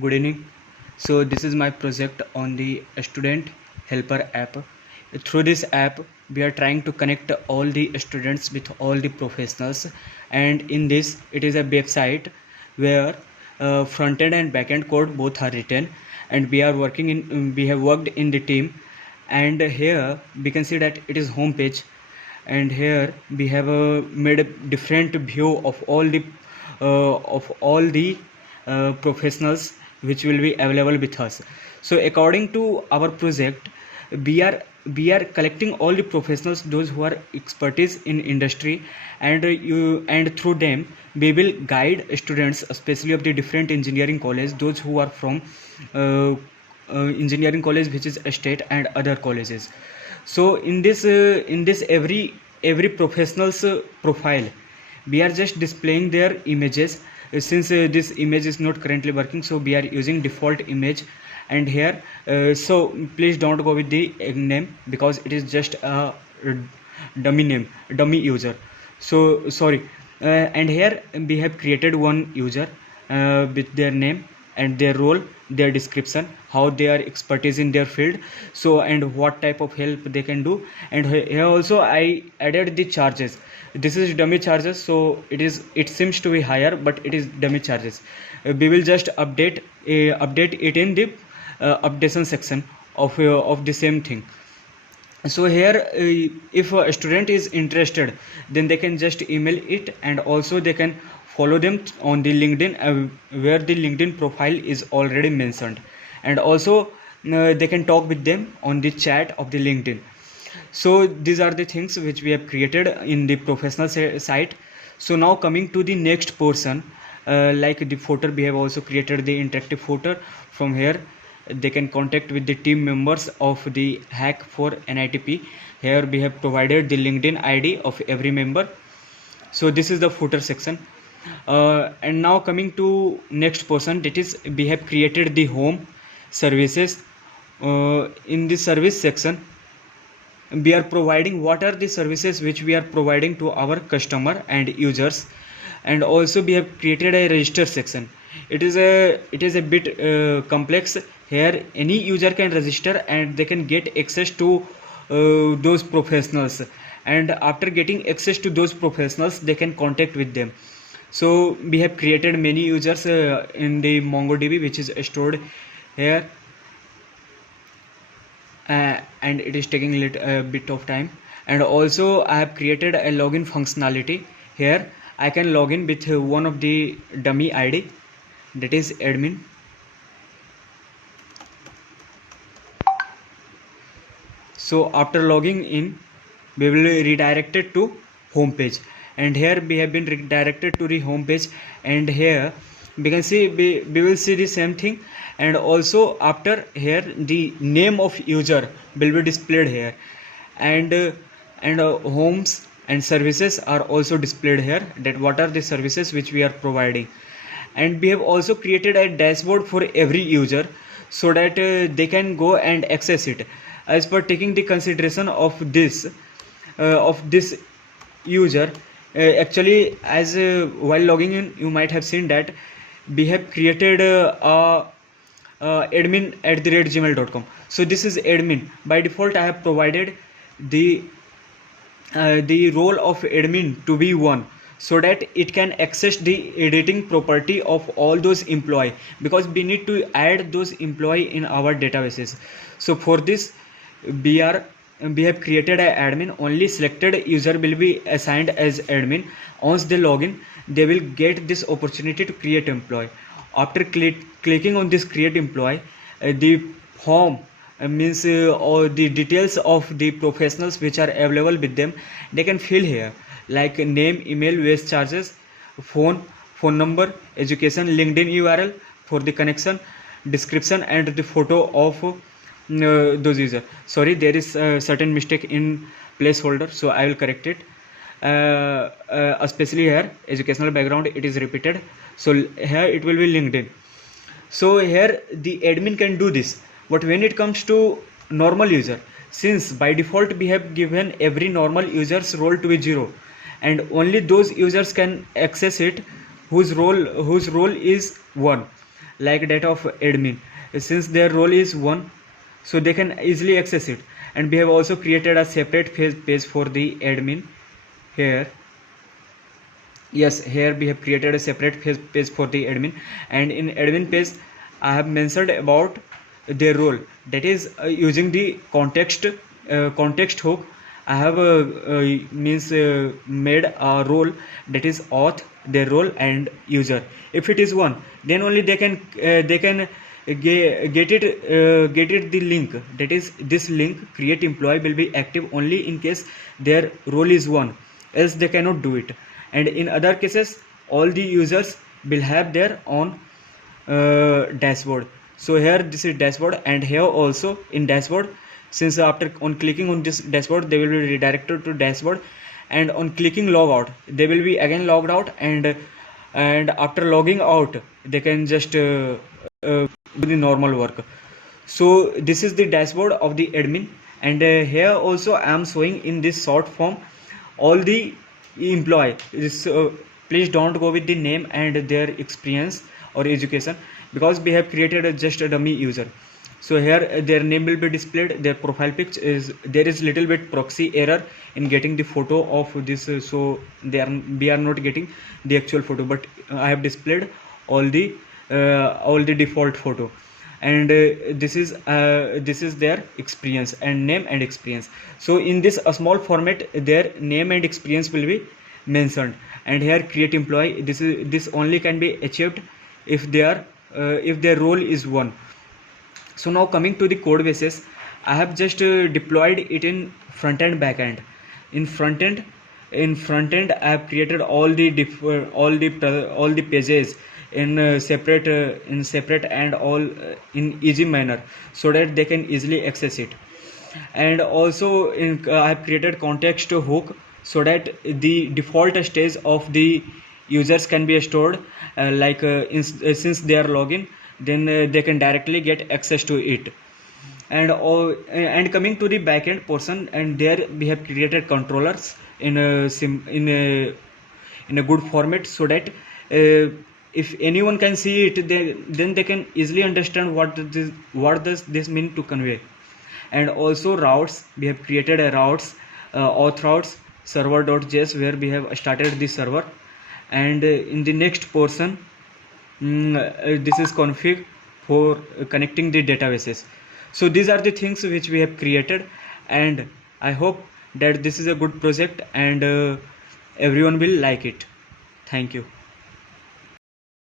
Good evening. So this is my project on the student helper app. Through this app, we are trying to connect all the students with all the professionals. And in this, it is a website where front end and back end code both are written. And we are working in. We have worked in the team. And here we can see that it is home page. And here we have made a different view of all the professionals which will be available with us. So according to our project, we are we are collecting all the professionals, those who are expertise in industry, and through them we will guide students, especially of the different engineering college, those who are from engineering college which is state and other colleges. So in this every professional's profile, we are just displaying their images. Since this image is not currently working, so we are using default image. And here so please don't go with the name, because it is just a dummy user. So sorry. And here we have created one user with their name and their role, their description, how they are expertise in their field, so and what type of help they can do. And here also I added the charges. This is dummy charges, so it seems to be higher, but it is dummy charges. We will just update it in the updation section of the same thing. So here if a student is interested, then they can just email it, and also they can follow them on the LinkedIn, where the LinkedIn profile is already mentioned. And also they can talk with them on the chat of the LinkedIn. So these are the things which we have created in the professional site. So now coming to the next portion, like the footer, we have also created the interactive footer. From here they can contact with the team members of the hack for NITP. Here we have provided the LinkedIn ID of every member. So this is the footer section. And now coming to next portion, that is we have created the home services. In the service section, we are providing what are the services which we are providing to our customer and users. And also we have created a register section. It is a bit complex. Here any user can register and they can get access to those professionals, and after getting access to those professionals they can contact with them. So we have created many users in the MongoDB, which is stored here, and it is taking a bit of time. And also I have created a login functionality. Here I can log in with one of the dummy ID, that is admin. So after logging in, we will be redirected to home page, and here we have been redirected to the home page. And here we can see we will see the same thing. And also after here the name of user will be displayed here, and homes and services are also displayed here, that what are the services which we are providing. And we have also created a dashboard for every user, so that they can go and access it as per taking the consideration of this user. Actually, as while logging in, you might have seen that we have created admin@gmail.com. So this is admin. By default I have provided the role of admin to be 1, so that it can access the editing property of all those employee, because we need to add those employee in our databases. So for this we have created an admin. Only selected user will be assigned as admin. Once they log in, they will get this opportunity to create employee. After clicking on this create employee, the form means all the details of the professionals which are available with them, they can fill here, like name, email, wage charges, phone number, education, LinkedIn URL for the connection, description, and the photo of those user. Sorry, there is a certain mistake in placeholder, so I will correct it. Especially here educational background, it is repeated, so here it will be LinkedIn. So here the admin can do this. But when it comes to normal user, since by default we have given every normal user's role to be 0, and only those users can access it whose role is 1. like that of admin. Since their role is one, so they can easily access it. And we have also created a separate page for the admin here. Yes, here we have created a separate page for the admin, and in admin page I have mentioned about their role, that is using the context hook. I have made a role, that is auth, their role, and user. If it is one, then only they can get it the link, that is this link create employee will be active only in case their role is one, else they cannot do it. And in other cases all the users will have their own dashboard. So here this is dashboard, and here also in dashboard, since after on clicking on this dashboard they will be redirected to dashboard, and on clicking log out they will be again logged out, and after logging out they can just do the normal work. So this is the dashboard of the admin, and here also I am showing in this short form all the employee. Please don't go with the name and their experience or education, because we have created just a dummy user. So here their name will be displayed, their profile picture is, there is little bit proxy error in getting the photo of this, so we are not getting the actual photo, but I have displayed all the default photo. And this is their experience and name and experience. So in this small format their name and experience will be mentioned. And here create employee, this only can be achieved if their role is one. So now coming to the code bases, I have just deployed it in front end, back end. In front end I have created all the pages in separate and all in easy manner, so that they can easily access it. And also I have created context hook, so that the default stage of the users can be stored, since they are login, then they can directly get access to it. And coming to the backend portion, and there we have created controllers in a good format, so that if anyone can see it, then they can easily understand what does this mean to convey. And also routes, we have created a routes, auth routes server.js, where we have started the server. And in the next portion, this is config for connecting the databases. So these are the things which we have created, and I hope that this is a good project and everyone will like it. Thank you.